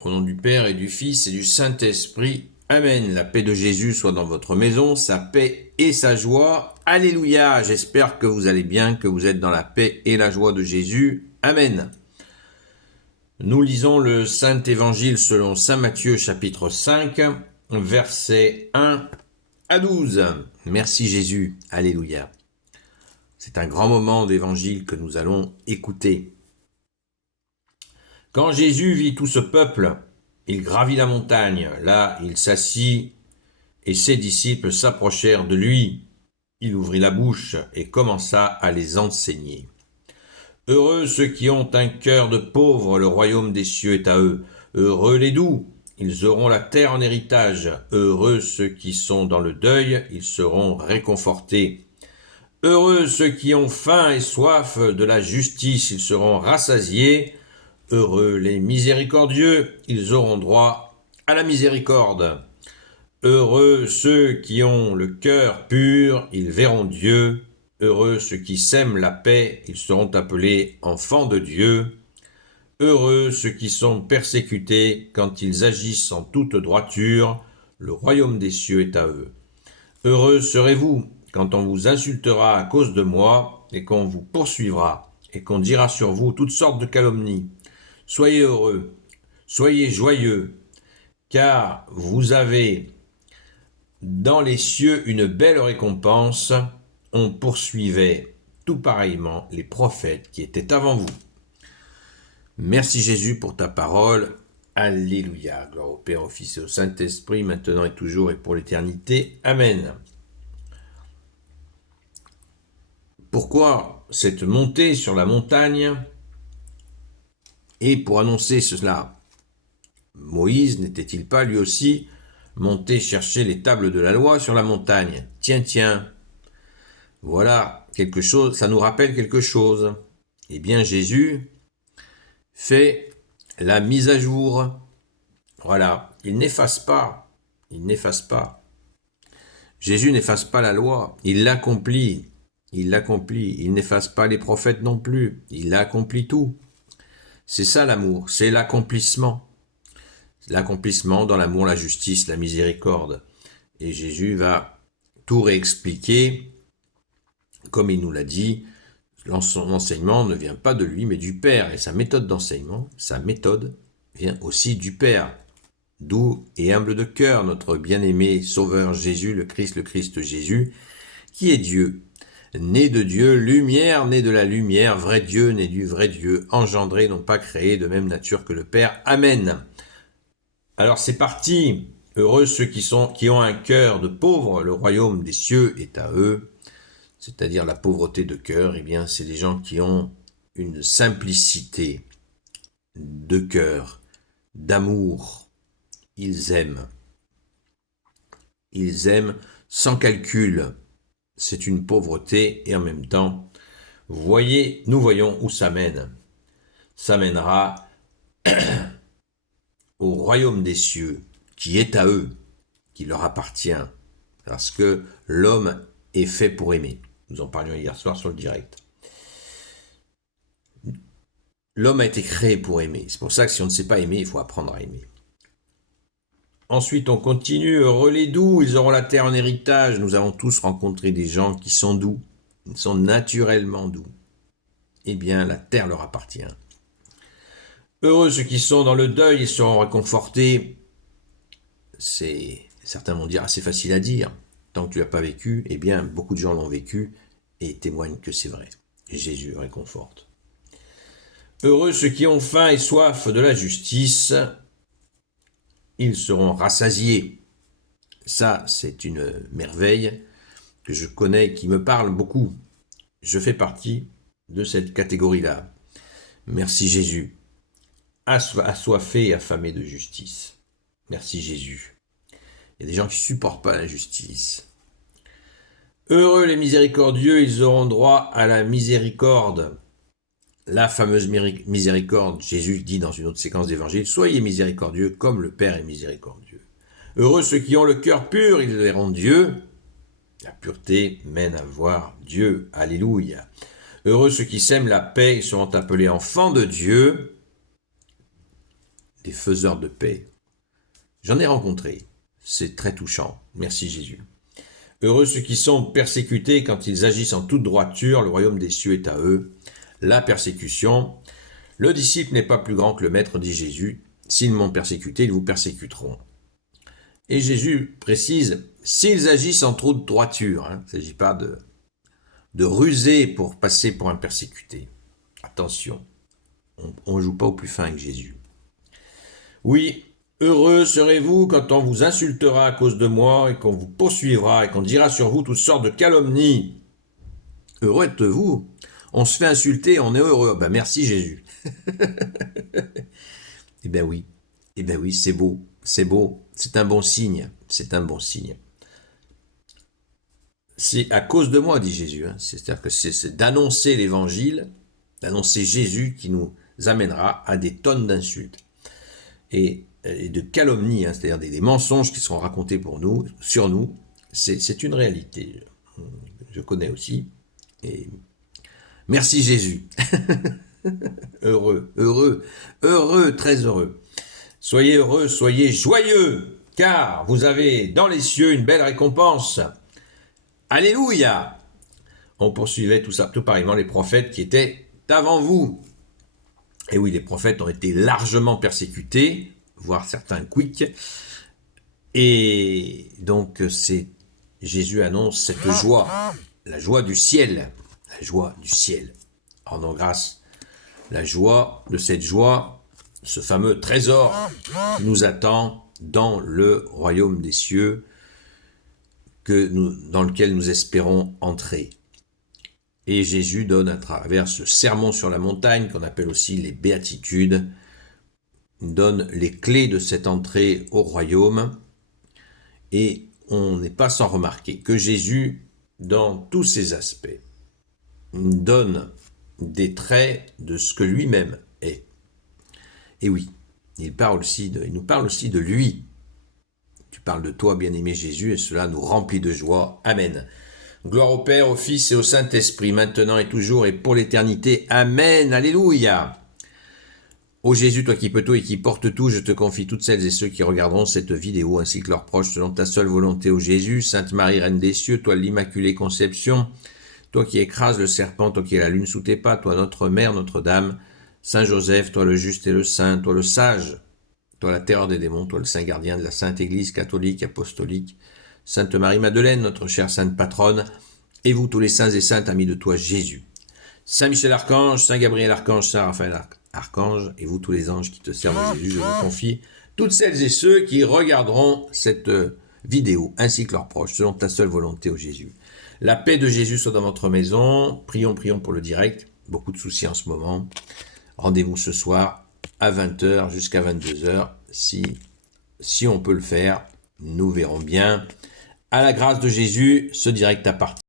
Au nom du Père et du Fils et du Saint-Esprit. Amen. La paix de Jésus soit dans votre maison, sa paix et sa joie. Alléluia. J'espère que vous allez bien, que vous êtes dans la paix et la joie de Jésus. Amen. Nous lisons le Saint-Évangile selon Saint Matthieu chapitre 5, versets 1 à 12. Merci Jésus. Alléluia. C'est un grand moment d'évangile que nous allons écouter. Quand Jésus vit tout ce peuple, il gravit la montagne. Là, il s'assit et ses disciples s'approchèrent de lui. Il ouvrit la bouche et commença à les enseigner. Heureux ceux qui ont un cœur de pauvre, le royaume des cieux est à eux. Heureux les doux, ils auront la terre en héritage. Heureux ceux qui sont dans le deuil, ils seront réconfortés. Heureux ceux qui ont faim et soif de la justice, ils seront rassasiés. Heureux les miséricordieux, ils auront droit à la miséricorde. Heureux ceux qui ont le cœur pur, ils verront Dieu. Heureux ceux qui sèment la paix, ils seront appelés enfants de Dieu. Heureux ceux qui sont persécutés quand ils agissent en toute droiture, le royaume des cieux est à eux. Heureux serez-vous quand on vous insultera à cause de moi et qu'on vous poursuivra et qu'on dira sur vous toutes sortes de calomnies. Soyez heureux, soyez joyeux, car vous avez dans les cieux une belle récompense. On poursuivait tout pareillement les prophètes qui étaient avant vous. Merci Jésus pour ta parole. Alléluia. Gloire au Père, au Fils et au Saint-Esprit, maintenant et toujours et pour l'éternité. Amen. Pourquoi cette montée sur la montagne? Et pour annoncer cela, Moïse n'était-il pas lui aussi monté chercher les tables de la loi sur la montagne? Tiens, voilà quelque chose, ça nous rappelle quelque chose. Eh bien, Jésus fait la mise à jour. Voilà, il n'efface pas. Jésus n'efface pas la loi, il l'accomplit. Il n'efface pas les prophètes non plus, il accomplit tout. C'est ça l'amour, c'est l'accomplissement. L'accomplissement dans l'amour, la justice, la miséricorde. Et Jésus va tout réexpliquer, comme il nous l'a dit. Son enseignement ne vient pas de lui, mais du Père. Et sa méthode d'enseignement, sa méthode, vient aussi du Père. Doux et humble de cœur, notre bien-aimé Sauveur Jésus, le Christ Jésus, qui est Dieu. Né de Dieu, lumière, né de la lumière, vrai Dieu, né du vrai Dieu, engendré, non pas créé, de même nature que le Père. Amen. Alors c'est parti. Heureux ceux qui ont un cœur de pauvre, le royaume des cieux est à eux. C'est-à-dire la pauvreté de cœur, eh bien c'est des gens qui ont une simplicité de cœur, d'amour. Ils aiment sans calcul. C'est une pauvreté et en même temps, nous voyons où ça mène. Ça mènera au royaume des cieux, qui est à eux, qui leur appartient, parce que l'homme est fait pour aimer. Nous en parlions hier soir sur le direct. L'homme a été créé pour aimer. C'est pour ça que si on ne sait pas aimer, il faut apprendre à aimer. Ensuite, on continue. Heureux les doux, ils auront la terre en héritage. Nous avons tous rencontré des gens qui sont doux. Ils sont naturellement doux. Eh bien, la terre leur appartient. Heureux ceux qui sont dans le deuil, ils seront réconfortés. Certains vont dire, c'est facile à dire. Tant que tu n'as pas vécu, eh bien, beaucoup de gens l'ont vécu et témoignent que c'est vrai. Et Jésus réconforte. Heureux ceux qui ont faim et soif de la justice, ils seront rassasiés. Ça, c'est une merveille que je connais et qui me parle beaucoup. Je fais partie de cette catégorie-là. Merci Jésus. Assoiffé et affamé de justice. Merci Jésus. Il y a des gens qui ne supportent pas l'injustice. Heureux les miséricordieux, ils auront droit à la miséricorde. La fameuse miséricorde, Jésus dit dans une autre séquence d'évangile, soyez miséricordieux comme le Père est miséricordieux. Heureux ceux qui ont le cœur pur, ils verront Dieu. La pureté mène à voir Dieu. Alléluia. Heureux ceux qui sèment la paix, ils seront appelés enfants de Dieu. et faiseur de paix. J'en ai rencontré. C'est très touchant. Merci Jésus. Heureux ceux qui sont persécutés quand ils agissent en toute droiture, le royaume des cieux est à eux. La persécution. Le disciple n'est pas plus grand que le maître, dit Jésus. S'ils m'ont persécuté, ils vous persécuteront. Et Jésus précise, s'ils agissent en trop de droiture, il ne s'agit pas de ruser pour passer pour un persécuté. Attention, on ne joue pas au plus fin avec Jésus. Oui, heureux serez-vous quand on vous insultera à cause de moi et qu'on vous poursuivra et qu'on dira sur vous toutes sortes de calomnies. Heureux êtes-vous. On se fait insulter, on est heureux. Ben merci Jésus. Eh bien oui, c'est beau, c'est un bon signe, c'est un bon signe. C'est à cause de moi, dit Jésus, c'est-à-dire que c'est d'annoncer l'évangile, d'annoncer Jésus qui nous amènera à des tonnes d'insultes et de calomnies, c'est-à-dire des mensonges qui seront racontés sur nous, c'est une réalité, je connais aussi, et merci Jésus. Heureux, très heureux. Soyez heureux, soyez joyeux, car vous avez dans les cieux une belle récompense. Alléluia! On poursuivait tout pareillement les prophètes qui étaient avant vous. Et oui, les prophètes ont été largement persécutés, voire certains quick. Et donc, Jésus annonce cette joie, la joie du ciel, la joie du ciel. Rendons grâce. La joie de cette joie, ce fameux trésor qui nous attend dans le royaume des cieux dans lequel nous espérons entrer. Et Jésus donne à travers ce sermon sur la montagne, qu'on appelle aussi les béatitudes, donne les clés de cette entrée au royaume. Et on n'est pas sans remarquer que Jésus, dans tous ses aspects, donne des traits de ce que lui-même est. Et oui, il nous parle aussi de lui. Tu parles de toi, bien-aimé Jésus, et cela nous remplit de joie. Amen. Gloire au Père, au Fils et au Saint-Esprit, maintenant et toujours et pour l'éternité. Amen. Alléluia. Ô Jésus, toi qui peux tout et qui portes tout, je te confie toutes celles et ceux qui regarderont cette vidéo, ainsi que leurs proches, selon ta seule volonté, ô Jésus. Sainte Marie, Reine des cieux, toi l'Immaculée Conception, toi qui écrases le serpent, toi qui es la lune sous tes pas, toi notre Mère, Notre-Dame, Saint Joseph, toi le juste et le saint, toi le sage, toi la terreur des démons, toi le saint gardien de la Sainte Église catholique, apostolique, Sainte Marie-Madeleine, notre chère sainte patronne, et vous tous les saints et saintes amis de toi Jésus. Saint Michel Archange, Saint Gabriel Archange, Saint Raphaël Archange, et vous tous les anges qui te servent Jésus, je vous confie toutes celles et ceux qui regarderont cette vidéo, ainsi que leurs proches, selon ta seule volonté, ô Jésus. La paix de Jésus soit dans votre maison. Prions pour le direct. Beaucoup de soucis en ce moment. Rendez-vous ce soir à 20h jusqu'à 22h. Si on peut le faire, nous verrons bien. À la grâce de Jésus, ce direct appartient.